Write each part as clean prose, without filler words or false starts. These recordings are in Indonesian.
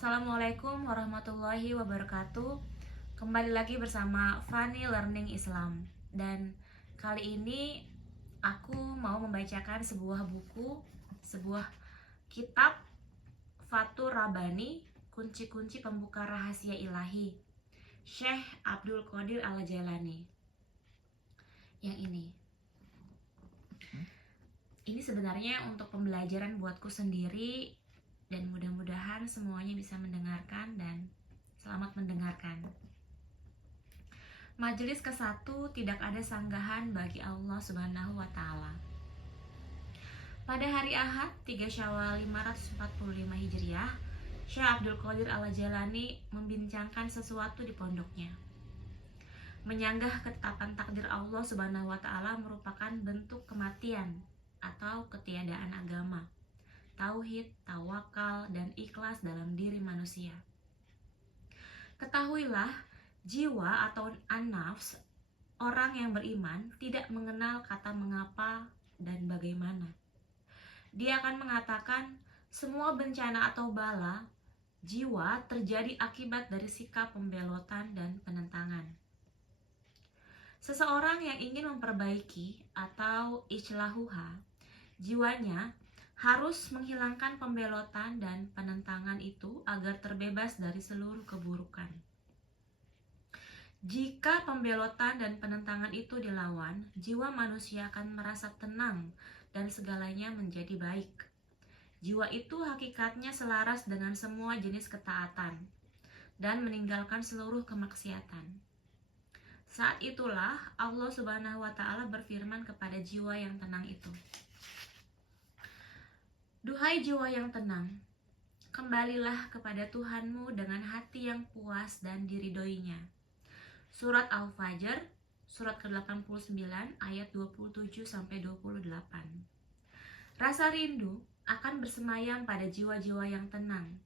Assalamualaikum warahmatullahi wabarakatuh. Kembali lagi bersama Fani Learning Islam. Dan kali ini aku mau membacakan sebuah buku, sebuah kitab Fathur Rabbani, Kunci-kunci Pembuka Rahasia Ilahi, Syekh Abdul Qadir Al-Jailani. Yang ini. Ini sebenarnya untuk pembelajaran buatku sendiri, dan mudah-mudahan semuanya bisa mendengarkan dan selamat mendengarkan. Majelis ke-1, tidak ada sanggahan bagi Allah Subhanahu wa Ta'ala. Pada hari Ahad 3 Syawal 545 Hijriah, Syekh Abdul Qadir Al-Jailani membincangkan sesuatu di pondoknya. Menyanggah ketetapan takdir Allah Subhanahu wa Ta'ala merupakan bentuk kematian atau ketiadaan agama, tauhid, tawakal, dan ikhlas dalam diri manusia. Ketahuilah, jiwa atau an-nafs, orang yang beriman, tidak mengenal kata mengapa dan bagaimana. Dia akan mengatakan, semua bencana atau bala jiwa terjadi akibat dari sikap pembelotan dan penentangan. Seseorang yang ingin memperbaiki atau islahuha jiwanya harus menghilangkan pembelotan dan penentangan itu agar terbebas dari seluruh keburukan. Jika pembelotan dan penentangan itu dilawan, jiwa manusia akan merasa tenang dan segalanya menjadi baik. Jiwa itu hakikatnya selaras dengan semua jenis ketaatan dan meninggalkan seluruh kemaksiatan. Saat itulah Allah Subhanahu wa Ta'ala berfirman kepada jiwa yang tenang itu. Duhai jiwa yang tenang, kembalilah kepada Tuhanmu dengan hati yang puas dan diridhoinya. Surat Al-Fajr, surat ke-89 ayat 27-28. Rasa rindu akan bersemayam pada jiwa-jiwa yang tenang,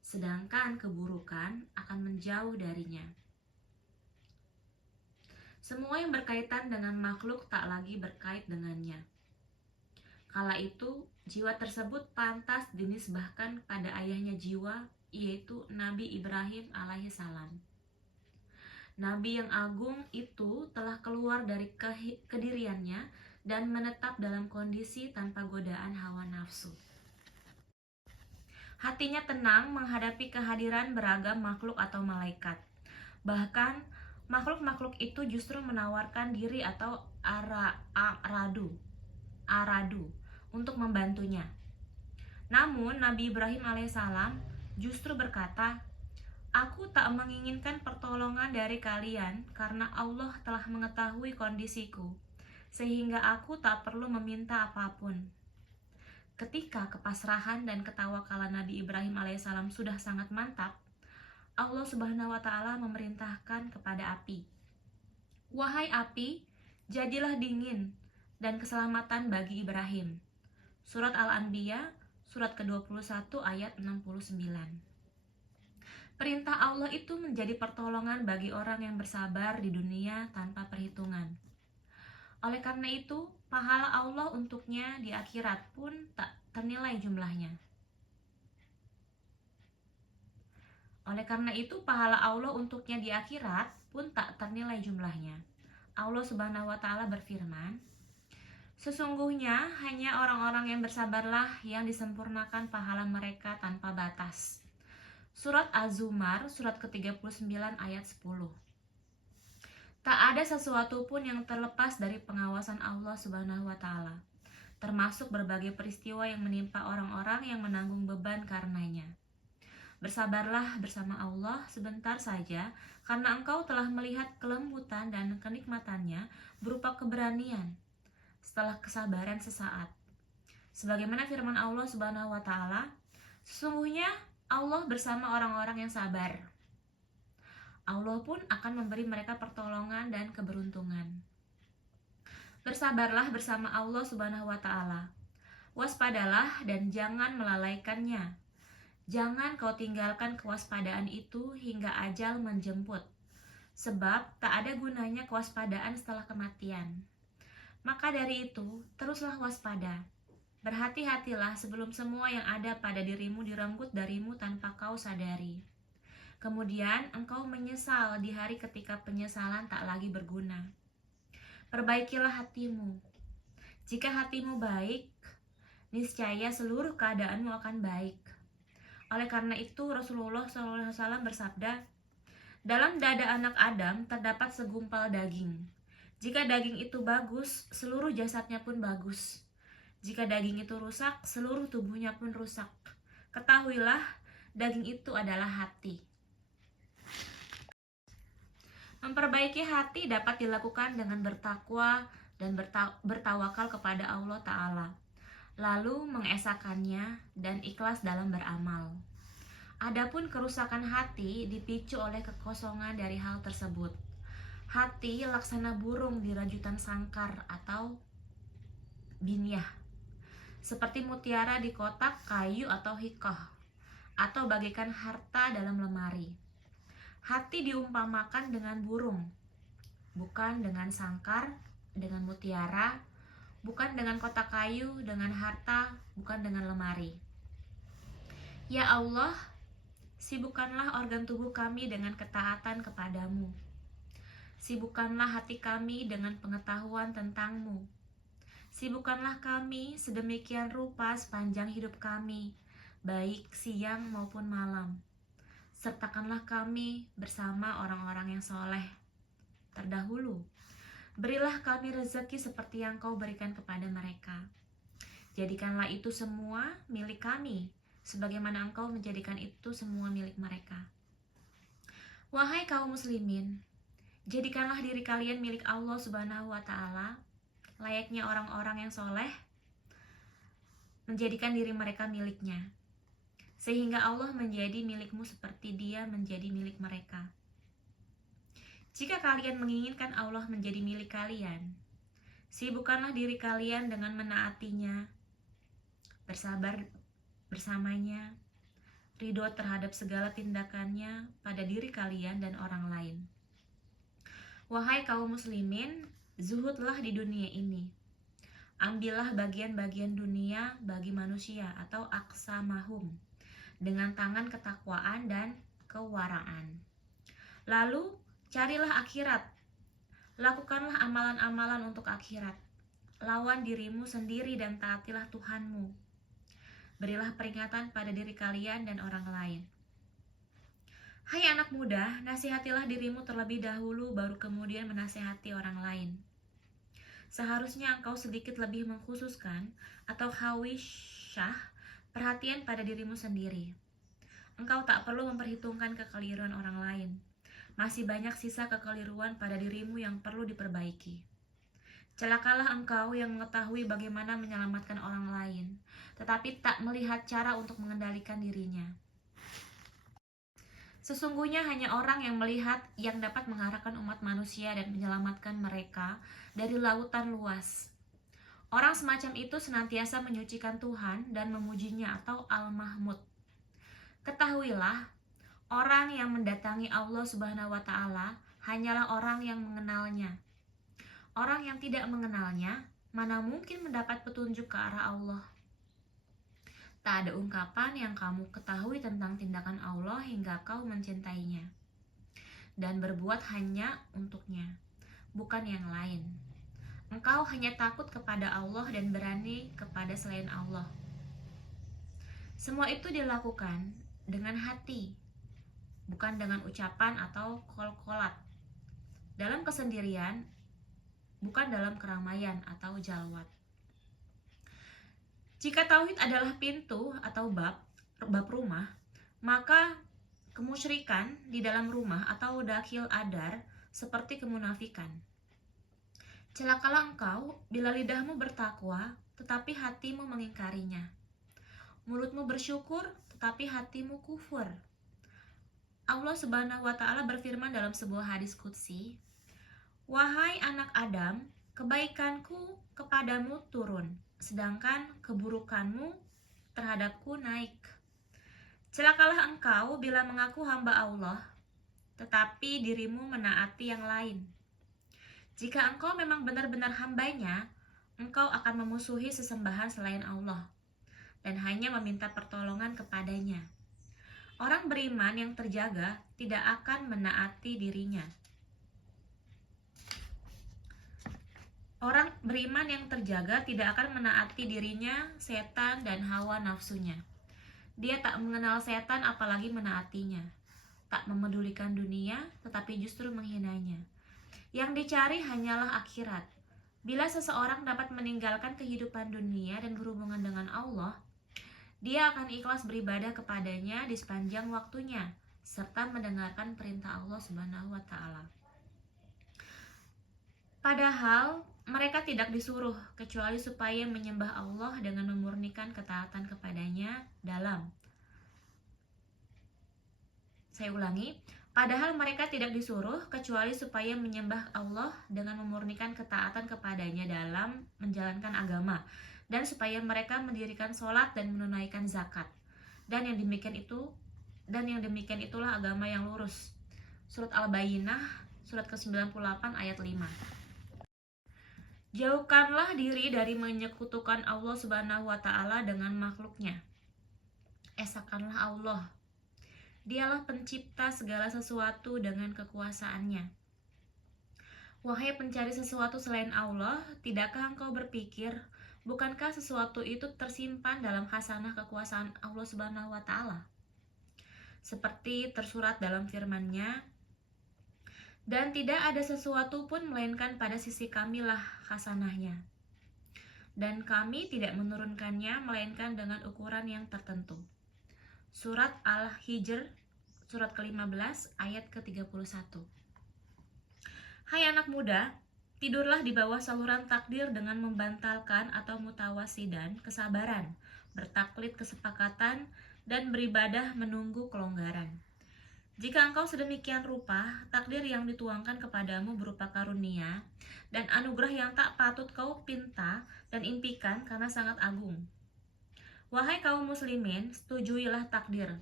sedangkan keburukan akan menjauh darinya. Semua yang berkaitan dengan makhluk tak lagi berkait dengannya. Kala itu, jiwa tersebut pantas dinisbahkan pada ayahnya jiwa, yaitu Nabi Ibrahim alaihissalam. Nabi yang agung itu telah keluar dari kediriannya dan menetap dalam kondisi tanpa godaan hawa nafsu. Hatinya tenang menghadapi kehadiran beragam makhluk atau malaikat. Bahkan, makhluk-makhluk itu justru menawarkan diri atau aradu untuk membantunya. Namun Nabi Ibrahim alaihissalam justru berkata, aku tak menginginkan pertolongan dari kalian karena Allah telah mengetahui kondisiku, sehingga aku tak perlu meminta apapun. Ketika kepasrahan dan ketawakalan Nabi Ibrahim alaihissalam sudah sangat mantap, Allah Subhanahu wa Ta'ala memerintahkan kepada api, wahai api, jadilah dingin dan keselamatan bagi Ibrahim. Surat Al-Anbiya, surat ke-21 ayat 69. Perintah Allah itu menjadi pertolongan bagi orang yang bersabar di dunia tanpa perhitungan. Oleh karena itu, pahala Allah untuknya di akhirat pun tak ternilai jumlahnya. Allah Subhanahu wa Ta'ala berfirman, sesungguhnya hanya orang-orang yang bersabarlah yang disempurnakan pahala mereka tanpa batas. Surat Az-Zumar, surat ke-39 ayat 10. Tak ada sesuatu pun yang terlepas dari pengawasan Allah Subhanahu wa Ta'ala, termasuk berbagai peristiwa yang menimpa orang-orang yang menanggung beban karenanya. Bersabarlah bersama Allah sebentar saja, karena engkau telah melihat kelembutan dan kenikmatannya berupa keberanian setelah kesabaran sesaat. Sebagaimana firman Allah Subhanahu wa Ta'ala, sesungguhnya Allah bersama orang-orang yang sabar. Allah pun akan memberi mereka pertolongan dan keberuntungan. Bersabarlah bersama Allah Subhanahu wa Ta'ala. Waspadalah dan jangan melalaikannya. Jangan kau tinggalkan kewaspadaan itu hingga ajal menjemput, sebab tak ada gunanya kewaspadaan setelah kematian. Maka dari itu, teruslah waspada. Berhati-hatilah sebelum semua yang ada pada dirimu direnggut darimu tanpa kau sadari. Kemudian engkau menyesal di hari ketika penyesalan tak lagi berguna. Perbaikilah hatimu. Jika hatimu baik, niscaya seluruh keadaanmu akan baik. Oleh karena itu Rasulullah SAW bersabda, dalam dada anak Adam terdapat segumpal daging. Jika daging itu bagus, seluruh jasadnya pun bagus. Jika daging itu rusak, seluruh tubuhnya pun rusak. Ketahuilah, daging itu adalah hati. Memperbaiki hati dapat dilakukan dengan bertakwa dan bertawakal kepada Allah Ta'ala, lalu mengesakannya dan ikhlas dalam beramal. Adapun kerusakan hati dipicu oleh kekosongan dari hal tersebut. Hati laksana burung di rajutan sangkar atau binyah, seperti mutiara di kotak kayu atau hikoh, atau bagaikan harta dalam lemari. Hati diumpamakan dengan burung, bukan dengan sangkar, dengan mutiara, bukan dengan kotak kayu, dengan harta, bukan dengan lemari. Ya Allah, sibukkanlah organ tubuh kami dengan ketaatan kepadamu. Sibukkanlah hati kami dengan pengetahuan tentang-Mu. Sibukkanlah kami sedemikian rupa sepanjang hidup kami, baik siang maupun malam. Sertakanlah kami bersama orang-orang yang soleh terdahulu. Berilah kami rezeki seperti yang Kau berikan kepada mereka. Jadikanlah itu semua milik kami, sebagaimana Engkau menjadikan itu semua milik mereka. Wahai kaum muslimin, jadikanlah diri kalian milik Allah Subhanahu wa Ta'ala, layaknya orang-orang yang soleh menjadikan diri mereka miliknya, sehingga Allah menjadi milikmu seperti Dia menjadi milik mereka. Jika kalian menginginkan Allah menjadi milik kalian, sibukkanlah diri kalian dengan menaatinya, bersabar bersamanya, ridho terhadap segala tindakannya pada diri kalian dan orang lain. Wahai kaum muslimin, zuhudlah di dunia ini. Ambillah bagian-bagian dunia bagi manusia atau aqsamahum dengan tangan ketakwaan dan kewaraan. Lalu carilah akhirat. Lakukanlah amalan-amalan untuk akhirat. Lawan dirimu sendiri dan taatilah Tuhanmu. Berilah peringatan pada diri kalian dan orang lain. Hai anak muda, nasihatilah dirimu terlebih dahulu, baru kemudian menasihati orang lain. Seharusnya engkau sedikit lebih mengkhususkan atau hawisyah perhatian pada dirimu sendiri. Engkau tak perlu memperhitungkan kekeliruan orang lain. Masih banyak sisa kekeliruan pada dirimu yang perlu diperbaiki. Celakalah engkau yang mengetahui bagaimana menyelamatkan orang lain, tetapi tak melihat cara untuk mengendalikan dirinya. Sesungguhnya hanya orang yang melihat yang dapat mengarahkan umat manusia dan menyelamatkan mereka dari lautan luas. Orang semacam itu senantiasa menyucikan Tuhan dan memujinya atau Al-Mahmud. Ketahuilah, orang yang mendatangi Allah Subhanahu wa Ta'ala hanyalah orang yang mengenalnya. Orang yang tidak mengenalnya, mana mungkin mendapat petunjuk ke arah Allah. Tak ada ungkapan yang kamu ketahui tentang tindakan Allah hingga kau mencintainya dan berbuat hanya untuknya, bukan yang lain. Engkau hanya takut kepada Allah dan berani kepada selain Allah. Semua itu dilakukan dengan hati, bukan dengan ucapan atau kol-kolat, dalam kesendirian, bukan dalam keramaian atau jalwat. Jika tauhid adalah pintu atau bab rumah, maka kemusyrikan di dalam rumah atau dakhil adar seperti kemunafikan. Celakalah engkau bila lidahmu bertakwa, tetapi hatimu mengingkarinya. Mulutmu bersyukur, tetapi hatimu kufur. Allah Subhanahu wa Ta'ala berfirman dalam sebuah hadis qudsi, wahai anak Adam, kebaikanku kepadamu turun, sedangkan keburukanmu terhadapku naik. Celakalah engkau bila mengaku hamba Allah, tetapi dirimu menaati yang lain. Jika engkau memang benar-benar hambanya, engkau akan memusuhi sesembahan selain Allah dan hanya meminta pertolongan kepadanya. Orang beriman yang terjaga tidak akan menaati dirinya. Orang beriman yang terjaga tidak akan menaati dirinya, setan, dan hawa nafsunya. Dia tak mengenal setan apalagi menaatinya. Tak memedulikan dunia, tetapi justru menghinanya. Yang dicari hanyalah akhirat. Bila seseorang dapat meninggalkan kehidupan dunia dan berhubungan dengan Allah, dia akan ikhlas beribadah kepadanya di sepanjang waktunya, serta mendengarkan perintah Allah Subhanahu wa Ta'ala. Padahal mereka tidak disuruh kecuali supaya menyembah Allah dengan memurnikan ketaatan kepadanya dalam. Saya ulangi, padahal mereka tidak disuruh kecuali supaya menyembah Allah dengan memurnikan ketaatan kepadanya dalam menjalankan agama, dan supaya mereka mendirikan sholat dan menunaikan zakat. Dan yang demikian itulah agama yang lurus. Surat Al-Bayyinah, surat ke-98 ayat 5. Jauhkanlah diri dari menyekutukan Allah Subhanahu wa Ta'ala dengan makhluknya. Esakanlah Allah. Dialah pencipta segala sesuatu dengan kekuasaannya. Wahai pencari sesuatu selain Allah, tidakkah engkau berpikir, bukankah sesuatu itu tersimpan dalam khasanah kekuasaan Allah Subhanahu wa Ta'ala? Seperti tersurat dalam firman-Nya, dan tidak ada sesuatu pun melainkan pada sisi kamilah khasanahnya. Dan kami tidak menurunkannya melainkan dengan ukuran yang tertentu. Surat Al-Hijr, surat ke-15, ayat ke-31. Hai anak muda, tidurlah di bawah saluran takdir dengan membantalkan atau mutawasidan kesabaran, bertaklid kesepakatan, dan beribadah menunggu kelonggaran. Jika engkau sedemikian rupa, takdir yang dituangkan kepadamu berupa karunia dan anugerah yang tak patut kau pinta dan impikan karena sangat agung. Wahai kaum muslimin, setujuilah takdir.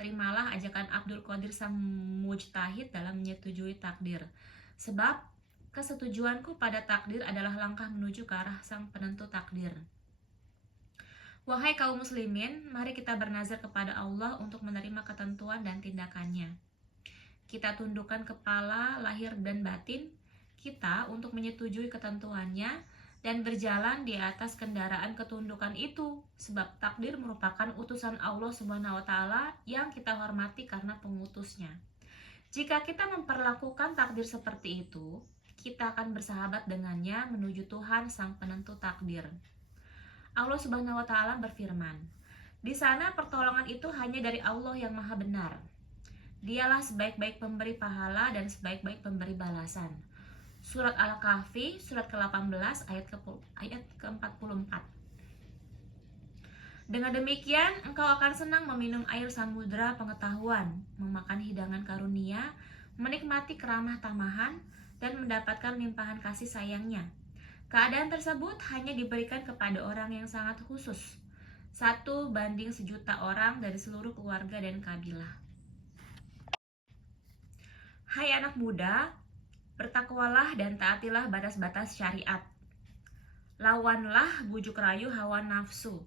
Terimalah ajakan Abdul Qadir sang mujtahid dalam menyetujui takdir. Sebab kesetujuanku pada takdir adalah langkah menuju ke arah sang penentu takdir. Wahai kaum muslimin, mari kita bernazar kepada Allah untuk menerima ketentuan dan tindakannya. Kita tundukkan kepala, lahir dan batin kita untuk menyetujui ketentuannya dan berjalan di atas kendaraan ketundukan itu, sebab takdir merupakan utusan Allah Subhanahu wa Ta'ala yang kita hormati karena pengutusnya. Jika kita memperlakukan takdir seperti itu, kita akan bersahabat dengannya menuju Tuhan sang penentu takdir. Allah Subhanahu wa Ta'ala berfirman, di sana pertolongan itu hanya dari Allah yang Maha Benar. Dialah sebaik-baik pemberi pahala dan sebaik-baik pemberi balasan. Surat Al-Kahfi, surat ke-18 ayat ke-44. Dengan demikian, engkau akan senang meminum air samudra pengetahuan, memakan hidangan karunia, menikmati keramah tamahan, dan mendapatkan limpahan kasih sayangnya. Keadaan tersebut hanya diberikan kepada orang yang sangat khusus, 1:1.000.000 orang dari seluruh keluarga dan kabilah. Hai anak muda, bertakwalah dan taatilah batas-batas syariat. Lawanlah bujuk rayu hawa nafsu,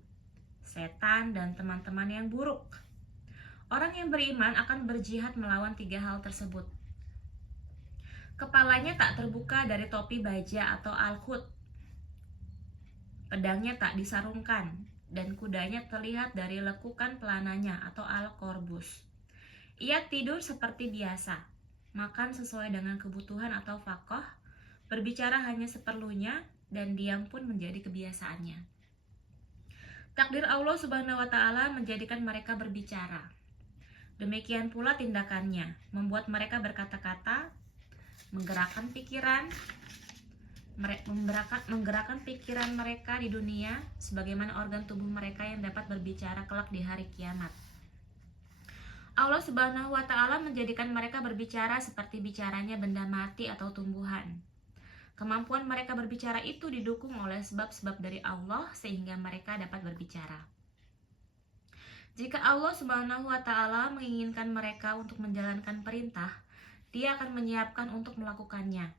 setan dan teman-teman yang buruk. Orang yang beriman akan berjihad melawan 3 hal tersebut. Kepalanya tak terbuka dari topi baja atau al-khut. Pedangnya tak disarungkan, dan kudanya terlihat dari lekukan pelananya atau al-korbus. Ia tidur seperti biasa, makan sesuai dengan kebutuhan atau fakoh, berbicara hanya seperlunya, dan diam pun menjadi kebiasaannya. Takdir Allah Subhanahu wa Ta'ala menjadikan mereka berbicara. Demikian pula tindakannya, membuat mereka berkata-kata, menggerakkan pikiran mereka di dunia sebagaimana organ tubuh mereka yang dapat berbicara kelak di hari kiamat. Allah Subhanahu wa Ta'ala menjadikan mereka berbicara seperti bicaranya benda mati atau tumbuhan. Kemampuan mereka berbicara itu didukung oleh sebab-sebab dari Allah sehingga mereka dapat berbicara. Jika Allah Subhanahu wa Ta'ala menginginkan mereka untuk menjalankan perintah, Dia akan menyiapkan untuk melakukannya.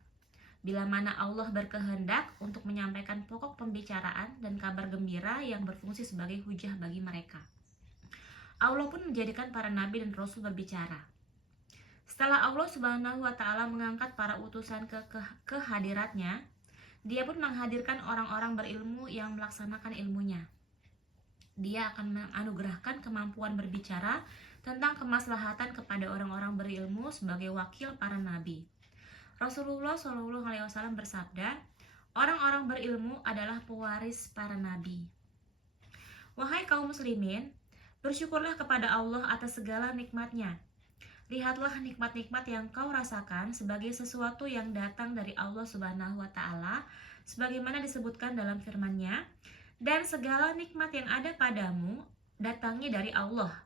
bila mana Allah berkehendak untuk menyampaikan pokok pembicaraan dan kabar gembira yang berfungsi sebagai hujah bagi mereka. Allah pun menjadikan para nabi dan rasul berbicara. Setelah Allah Subhanahu wa Ta'ala mengangkat para utusan ke hadiratnya, Dia pun menghadirkan orang-orang berilmu yang melaksanakan ilmunya. Dia akan menganugerahkan kemampuan berbicara tentang kemaslahatan kepada orang-orang berilmu sebagai wakil para nabi. Rasulullah SAW bersabda, orang-orang berilmu adalah pewaris para nabi. Wahai kaum muslimin, bersyukurlah kepada Allah atas segala nikmatnya. Lihatlah nikmat-nikmat yang kau rasakan sebagai sesuatu yang datang dari Allah Subhanahu wa Ta'ala, sebagaimana disebutkan dalam firman-Nya, dan segala nikmat yang ada padamu datangnya dari Allah.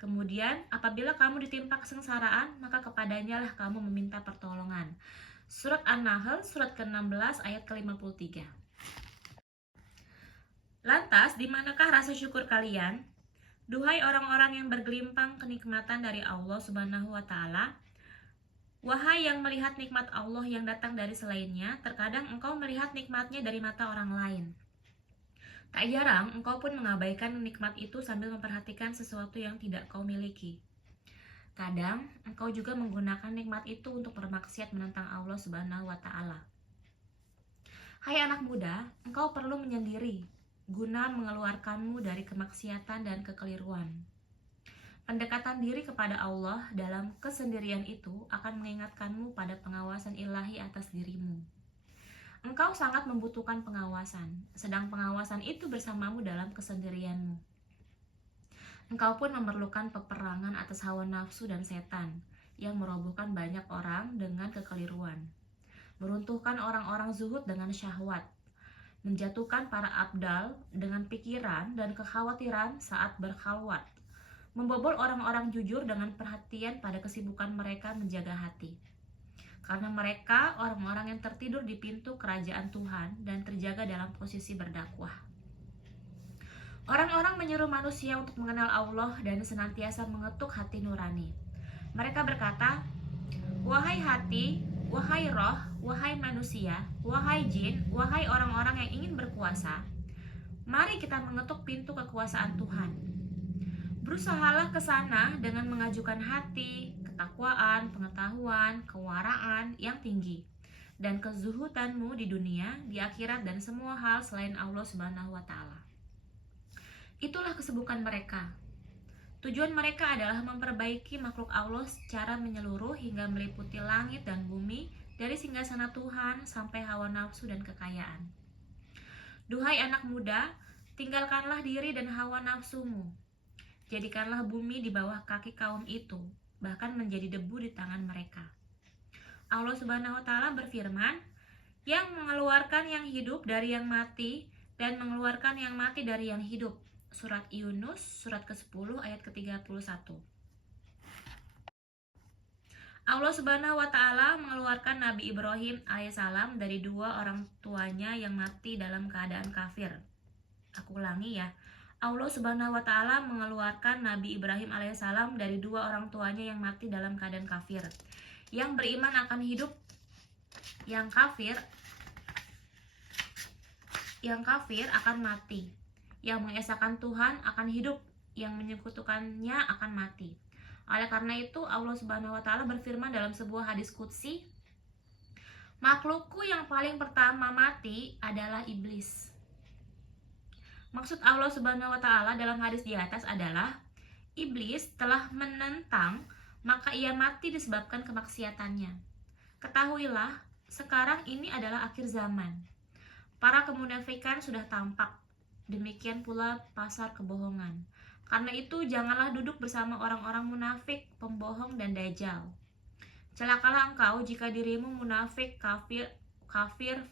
Kemudian apabila kamu ditimpa kesengsaraan, maka kepadanya lah kamu meminta pertolongan. Surat An-Nahl, surat ke-16 ayat ke-53. Lantas, di manakah rasa syukur kalian? Duhai orang-orang yang bergelimpang kenikmatan dari Allah Subhanahu wa Ta'ala, wahai yang melihat nikmat Allah yang datang dari selainnya, terkadang engkau melihat nikmatnya dari mata orang lain. Tak jarang engkau pun mengabaikan nikmat itu sambil memperhatikan sesuatu yang tidak kau miliki. Kadang engkau juga menggunakan nikmat itu untuk bermaksiat menentang Allah Subhanahu wa Ta'ala. Hai anak muda, engkau perlu menyendiri guna mengeluarkanmu dari kemaksiatan dan kekeliruan. Pendekatan diri kepada Allah dalam kesendirian itu akan mengingatkanmu pada pengawasan ilahi atas dirimu. Engkau sangat membutuhkan pengawasan, sedang pengawasan itu bersamamu dalam kesendirianmu. Engkau pun memerlukan peperangan atas hawa nafsu dan setan yang merobohkan banyak orang dengan kekeliruan, meruntuhkan orang-orang zuhud dengan syahwat, menjatuhkan para abdal dengan pikiran dan kekhawatiran saat berkhalwat, membobol orang-orang jujur dengan perhatian pada kesibukan mereka menjaga hati. Karena mereka orang-orang yang tertidur di pintu kerajaan Tuhan dan terjaga dalam posisi berdakwah. Orang-orang menyuruh manusia untuk mengenal Allah dan senantiasa mengetuk hati nurani. Mereka berkata, wahai hati, wahai roh, wahai manusia, wahai jin, wahai orang-orang yang ingin berkuasa, mari kita mengetuk pintu kekuasaan Tuhan. Berusahalah ke sana dengan mengajukan hati, ketakwaan, pengetahuan, kewaraan yang tinggi, dan kezuhudanmu di dunia, di akhirat, dan semua hal selain Allah Subhanahu wa Ta'ala. Itulah kesibukan mereka. Tujuan mereka adalah memperbaiki makhluk Allah secara menyeluruh hingga meliputi langit dan bumi, dari singgasana Tuhan sampai hawa nafsu dan kekayaan. Duhai anak muda, tinggalkanlah diri dan hawa nafsumu. Jadikanlah bumi di bawah kaki kaum itu, bahkan menjadi debu di tangan mereka. Allah Subhanahu wa Ta'ala berfirman, yang mengeluarkan yang hidup dari yang mati dan mengeluarkan yang mati dari yang hidup. Surat Yunus, surat ke-10 ayat ke-31. Allah Subhanahu wa Ta'ala mengeluarkan Nabi Ibrahim alaihissalam dari dua orang tuanya yang mati dalam keadaan kafir. Aku ulangi ya. Allah Subhanahu wa Ta'ala mengeluarkan Nabi Ibrahim alaihissalam dari dua orang tuanya yang mati dalam keadaan kafir. Yang beriman akan hidup, yang kafir akan mati. Yang mengesahkan Tuhan akan hidup, yang menyekutukannya akan mati. Oleh karena itu Allah Subhanahu wa Ta'ala berfirman dalam sebuah hadis qudsi, makhlukku yang paling pertama mati adalah iblis. Maksud Allah Subhanahu wa Ta'ala dalam hadis di atas adalah iblis telah menentang, maka ia mati disebabkan kemaksiatannya. Ketahuilah, sekarang ini adalah akhir zaman. Para kemunafikan sudah tampak, demikian pula pasar kebohongan. Karena itu janganlah duduk bersama orang-orang munafik, pembohong, dan dajjal. Celakalah engkau jika dirimu munafik, kafir,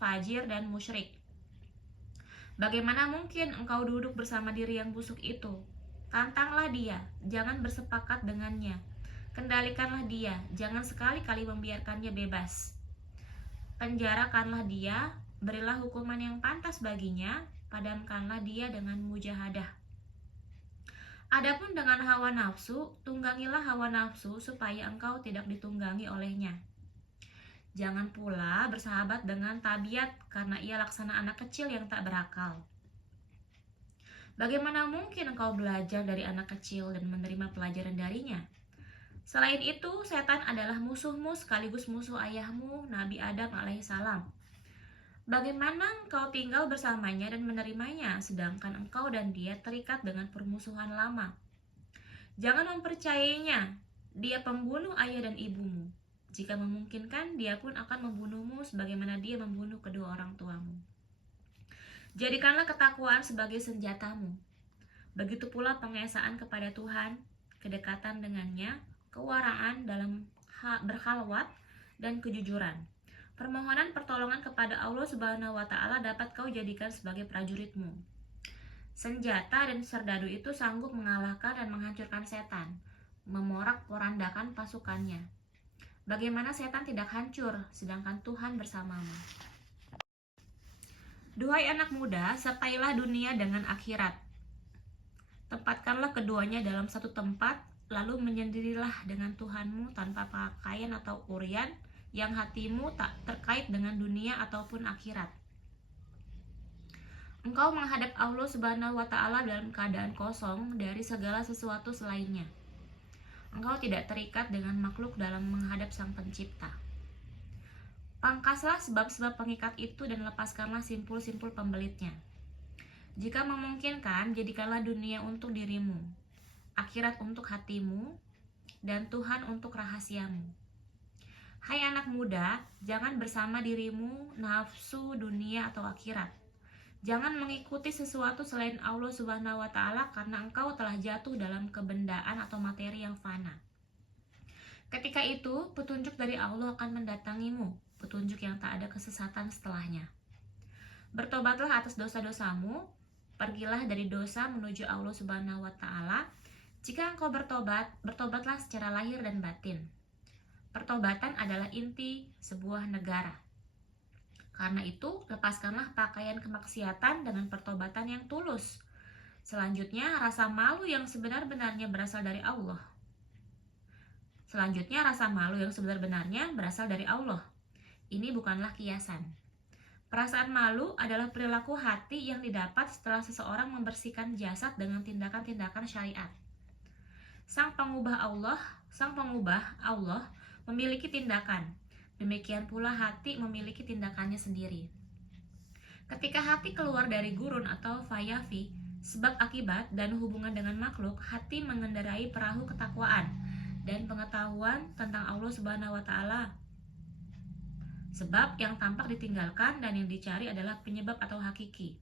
fajir, dan musyrik. Bagaimana mungkin engkau duduk bersama diri yang busuk itu? Tantanglah dia, jangan bersepakat dengannya. Kendalikanlah dia, jangan sekali-kali membiarkannya bebas. Penjarakanlah dia, berilah hukuman yang pantas baginya, padamkanlah dia dengan mujahadah. Adapun dengan hawa nafsu, tunggangilah hawa nafsu supaya engkau tidak ditunggangi olehnya. Jangan pula bersahabat dengan tabiat karena ia laksana anak kecil yang tak berakal. Bagaimana mungkin engkau belajar dari anak kecil dan menerima pelajaran darinya? Selain itu, setan adalah musuhmu sekaligus musuh ayahmu, Nabi Adam alaihissalam. Bagaimana engkau tinggal bersamanya dan menerimanya, sedangkan engkau dan dia terikat dengan permusuhan lama? Jangan mempercayainya, dia pembunuh ayah dan ibumu. Jika memungkinkan, dia pun akan membunuhmu sebagaimana dia membunuh kedua orang tuamu. Jadikanlah ketakwaan sebagai senjatamu. Begitu pula pengesaan kepada Tuhan, kedekatan dengannya, kewaraan dalam berkhalwat, dan kejujuran. Permohonan pertolongan kepada Allah Subhanahu wa Ta'ala dapat kau jadikan sebagai prajuritmu. Senjata dan serdadu itu sanggup mengalahkan dan menghancurkan setan, memorak-porandakan pasukannya. Bagaimana setan tidak hancur, sedangkan Tuhan bersamamu? Duhai anak muda, sertailah dunia dengan akhirat. Tempatkanlah keduanya dalam satu tempat, lalu menyendirilah dengan Tuhanmu tanpa pakaian atau urian, yang hatimu tak terkait dengan dunia ataupun akhirat. Engkau menghadap Allah Subhanahu wa Ta'ala dalam keadaan kosong dari segala sesuatu selainnya. Engkau tidak terikat dengan makhluk dalam menghadap Sang Pencipta. Pangkaslah sebab-sebab pengikat itu dan lepaskanlah simpul-simpul pembelitnya. Jika memungkinkan, jadikanlah dunia untuk dirimu, akhirat untuk hatimu, dan Tuhan untuk rahasiamu. Hai anak muda, jangan bersama dirimu nafsu, dunia, atau akhirat. Jangan mengikuti sesuatu selain Allah Subhanahu wa Ta'ala karena engkau telah jatuh dalam kebendaan atau materi yang fana. Ketika itu, petunjuk dari Allah akan mendatangimu, petunjuk yang tak ada kesesatan setelahnya. Bertobatlah atas dosa-dosamu, pergilah dari dosa menuju Allah Subhanahu wa Ta'ala. Jika engkau bertobat, bertobatlah secara lahir dan batin. Pertobatan adalah inti sebuah negara. Karena itu, lepaskanlah pakaian kemaksiatan dengan pertobatan yang tulus. Selanjutnya, rasa malu yang sebenar-benarnya berasal dari Allah. Ini bukanlah kiasan. Perasaan malu adalah perilaku hati yang didapat setelah seseorang membersihkan jasad dengan tindakan-tindakan syariat. Sang pengubah Allah memiliki tindakan. Demikian pula hati memiliki tindakannya sendiri. Ketika hati keluar dari gurun atau fayafi, sebab akibat dan hubungan dengan makhluk, hati mengendarai perahu ketakwaan dan pengetahuan tentang Allah Subhanahu wa Ta'ala. Sebab yang tampak ditinggalkan dan yang dicari adalah penyebab atau hakiki.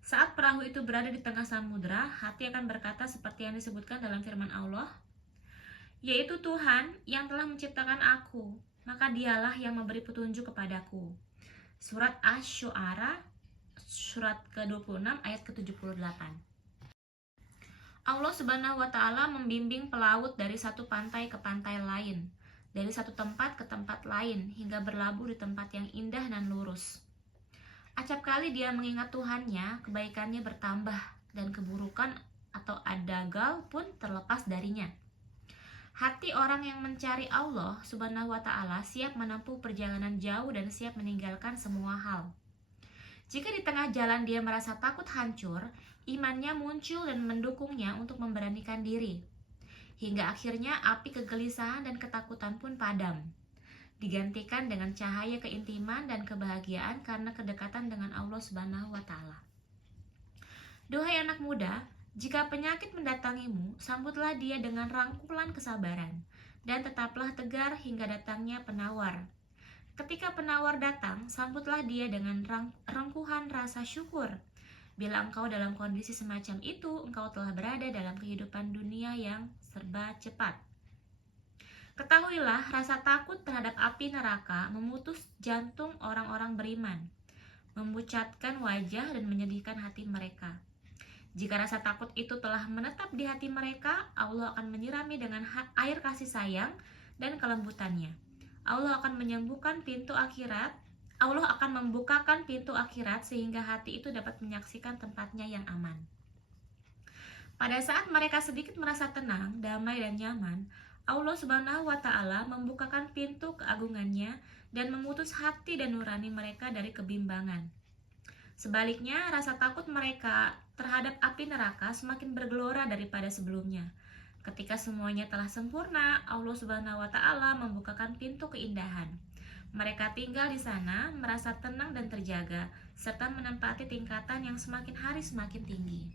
Saat perahu itu berada di tengah samudera, hati akan berkata seperti yang disebutkan dalam firman Allah, yaitu Tuhan yang telah menciptakan aku, maka dialah yang memberi petunjuk kepadaku. Surat Asy-Syu'ara, surat ke-26 ayat ke-78. Allah Subhanahu wa Ta'ala membimbing pelaut dari satu pantai ke pantai lain, dari satu tempat ke tempat lain, hingga berlabuh di tempat yang indah dan lurus. Acap kali dia mengingat Tuhannya, kebaikannya bertambah, dan keburukan atau adagal pun terlepas darinya. Hati orang yang mencari Allah Subhanahu wa Ta'ala siap menempuh perjalanan jauh dan siap meninggalkan semua hal. Jika di tengah jalan dia merasa takut hancur, imannya muncul dan mendukungnya untuk memberanikan diri. Hingga akhirnya api kegelisahan dan ketakutan pun padam, digantikan dengan cahaya keintiman dan kebahagiaan karena kedekatan dengan Allah Subhanahu wa Ta'ala. Duhai anak muda, jika penyakit mendatangimu, sambutlah dia dengan rangkulan kesabaran, dan tetaplah tegar hingga datangnya penawar. Ketika penawar datang, sambutlah dia dengan rengkuhan rasa syukur. Bila engkau dalam kondisi semacam itu, engkau telah berada dalam kehidupan dunia yang serba cepat. Ketahuilah, rasa takut terhadap api neraka memutus jantung orang-orang beriman, memucatkan wajah dan menyedihkan hati mereka. Jika rasa takut itu telah menetap di hati mereka, Allah akan menyirami dengan air kasih sayang dan kelembutannya. Allah akan membukakan pintu akhirat sehingga hati itu dapat menyaksikan tempatnya yang aman. Pada saat mereka sedikit merasa tenang, damai dan nyaman, Allah Subhanahu wa Ta'ala membukakan pintu keagungannya dan memutus hati dan nurani mereka dari kebimbangan. Sebaliknya, rasa takut mereka terhadap api neraka semakin bergelora daripada sebelumnya. Ketika semuanya telah sempurna, Allah Subhanahu wa Ta'ala membukakan pintu keindahan. Mereka tinggal di sana, merasa tenang dan terjaga, serta menempati tingkatan yang semakin hari semakin tinggi.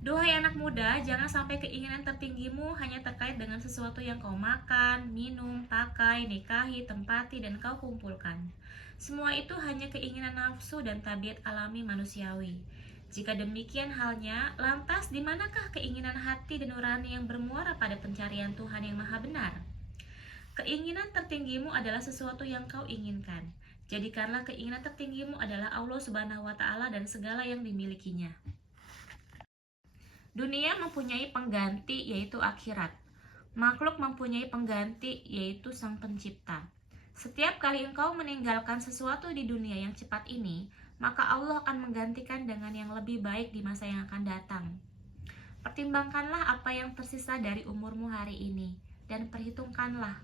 Duhai anak muda, jangan sampai keinginan tertinggimu hanya terkait dengan sesuatu yang kau makan, minum, pakai, nikahi, tempati, dan kau kumpulkan. Semua itu hanya keinginan nafsu dan tabiat alami manusiawi. Jika demikian halnya, lantas di manakah keinginan hati dan nurani yang bermuara pada pencarian Tuhan yang Maha Benar? Keinginan tertinggimu adalah sesuatu yang kau inginkan. Jadikanlah keinginan tertinggimu adalah Allah Subhanahu wa Ta'ala dan segala yang dimilikinya. Dunia mempunyai pengganti, yaitu akhirat. Makhluk mempunyai pengganti, yaitu Sang Pencipta. Setiap kali engkau meninggalkan sesuatu di dunia yang cepat ini, maka Allah akan menggantikan dengan yang lebih baik di masa yang akan datang. Pertimbangkanlah apa yang tersisa dari umurmu hari ini, dan perhitungkanlah.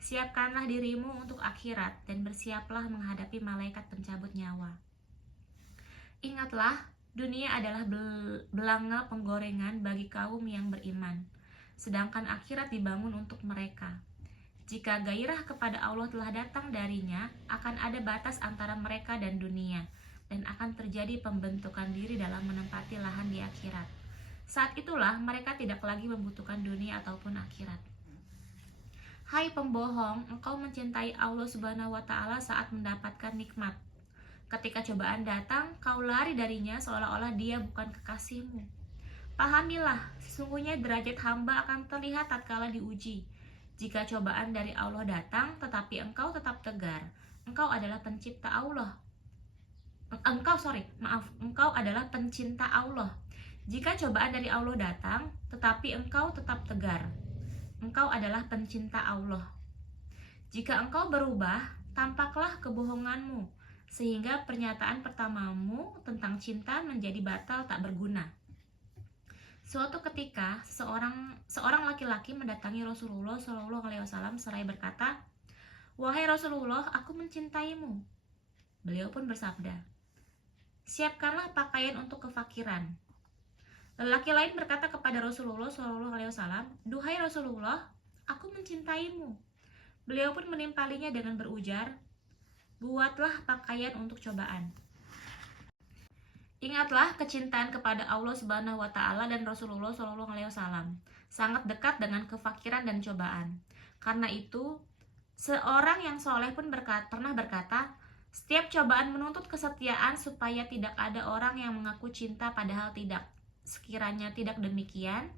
Siapkanlah dirimu untuk akhirat, dan bersiaplah menghadapi malaikat pencabut nyawa. Ingatlah, dunia adalah belanga penggorengan bagi kaum yang beriman, sedangkan akhirat dibangun untuk mereka. Jika gairah kepada Allah telah datang darinya, akan ada batas antara mereka dan dunia, dan akan terjadi pembentukan diri dalam menempati lahan di akhirat. Saat itulah mereka tidak lagi membutuhkan dunia ataupun akhirat. Hai pembohong, engkau mencintai Allah Subhanahu wa Ta'ala saat mendapatkan nikmat. Ketika cobaan datang, kau lari darinya seolah-olah dia bukan kekasihmu. Pahamilah, sesungguhnya derajat hamba akan terlihat tatkala diuji. Jika cobaan dari Allah datang, tetapi engkau tetap tegar, engkau adalah pencipta Allah. Engkau adalah pencinta Allah. Jika cobaan dari Allah datang, tetapi engkau tetap tegar, engkau adalah pencinta Allah. Jika engkau berubah, tampaklah kebohonganmu, sehingga pernyataan pertamamu tentang cinta menjadi batal tak berguna. Suatu ketika, seorang laki-laki mendatangi Rasulullah SAW seraya berkata, "Wahai Rasulullah, aku mencintaimu." Beliau pun bersabda, "Siapkanlah pakaian untuk kefakiran." Lelaki lain berkata kepada Rasulullah SAW, "Duhai Rasulullah, aku mencintaimu." Beliau pun menimpalinya dengan berujar, "Buatlah pakaian untuk cobaan." Ingatlah, kecintaan kepada Allah Subhanahu wa Ta'ala dan Rasulullah SAW sangat dekat dengan kefakiran dan cobaan. Karena itu, seorang yang soleh pun pernah berkata, "Setiap cobaan menuntut kesetiaan supaya tidak ada orang yang mengaku cinta padahal tidak. Sekiranya tidak demikian,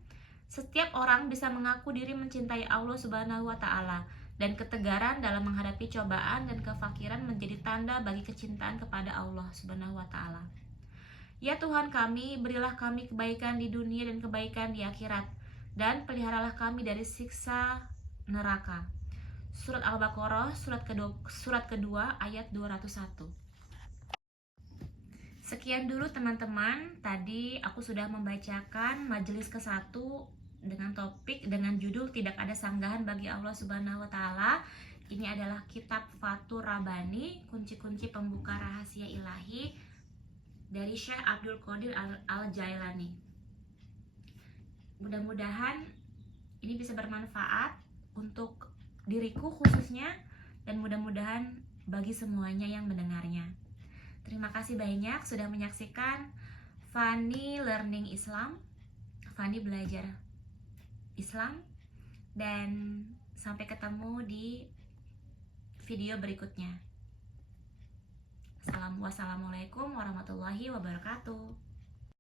setiap orang bisa mengaku diri mencintai Allah Subhanahu wa Ta'ala, dan ketegaran dalam menghadapi cobaan dan kefakiran menjadi tanda bagi kecintaan kepada Allah Subhanahu wa Ta'ala. Ya Tuhan kami, berilah kami kebaikan di dunia dan kebaikan di akhirat, dan peliharalah kami dari siksa neraka. Surat Al-Baqarah, surat kedua ayat 201. Sekian dulu teman-teman, tadi aku sudah membacakan majelis ke-1 dengan judul Tidak Ada Sanggahan Bagi Allah Subhanahu wa Ta'ala. Ini adalah kitab Fathur Rabbani, kunci-kunci pembuka rahasia ilahi dari Syekh Abdul Qadir Al-Jailani. Mudah-mudahan ini bisa bermanfaat untuk diriku khususnya, dan mudah-mudahan bagi semuanya yang mendengarnya. Terima kasih banyak sudah menyaksikan Fani Learning Islam, Fani Belajar Islam, dan sampai ketemu di video berikutnya. Wassalamualaikum warahmatullahi wabarakatuh.